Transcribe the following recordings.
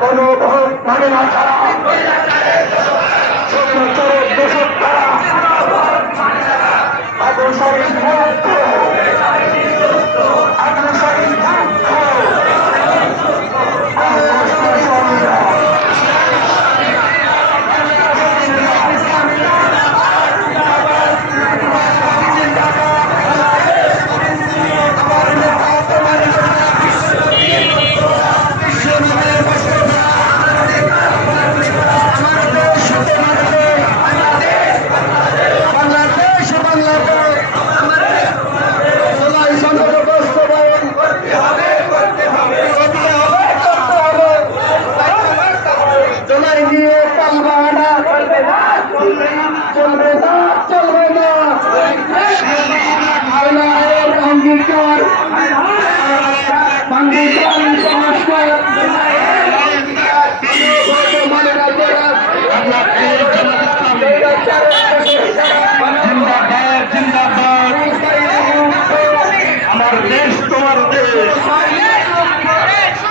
কোন ভোট মানে না ছাড়া দেশক তারা অগ্রসরের মুক্ত অগ্রসরের মুক্ত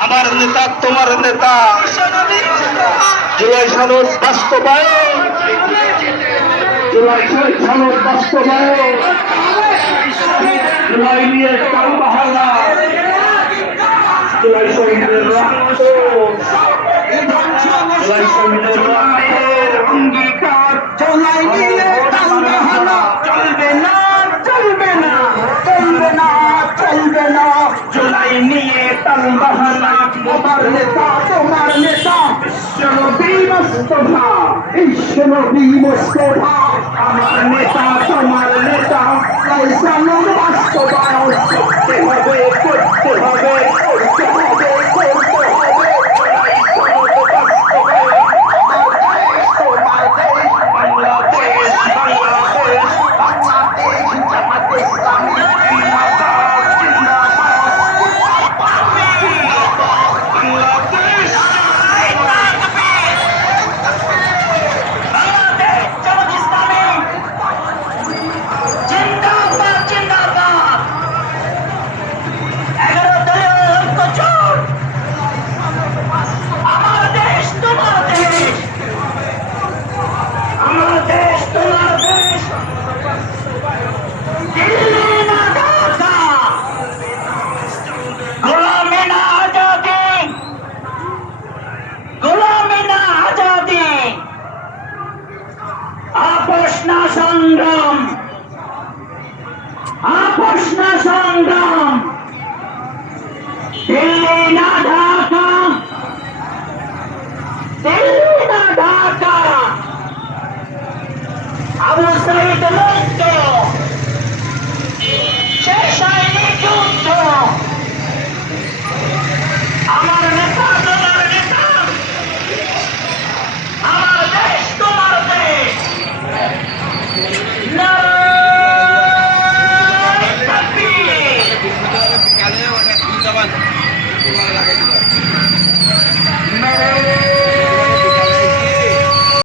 আমার নেতা তোমার নেতা জুলাই সনদ বাস্তবায়ন জুলাই সনদ বাস্তবায়ন জুলাই নিয়ে তালবাহানা জুলাই শহীদের রক্ত জুলাই শহীদের রক্তের অঙ্গীকার জুলাই নিয়ে তালবাহানা চলবে না চলবে না চলবে না চলবে না জুলাই নিয়ে তালবাহানা আমার নেতা তোমার নেতা বিশ্বনবী মুস্তাফা বিশ্বনবী মুস্তাফা আমার নেতা তোমার নেতা তাই সামনে বাস্তবায়ন করতে হবে করতে হবে করতে হবে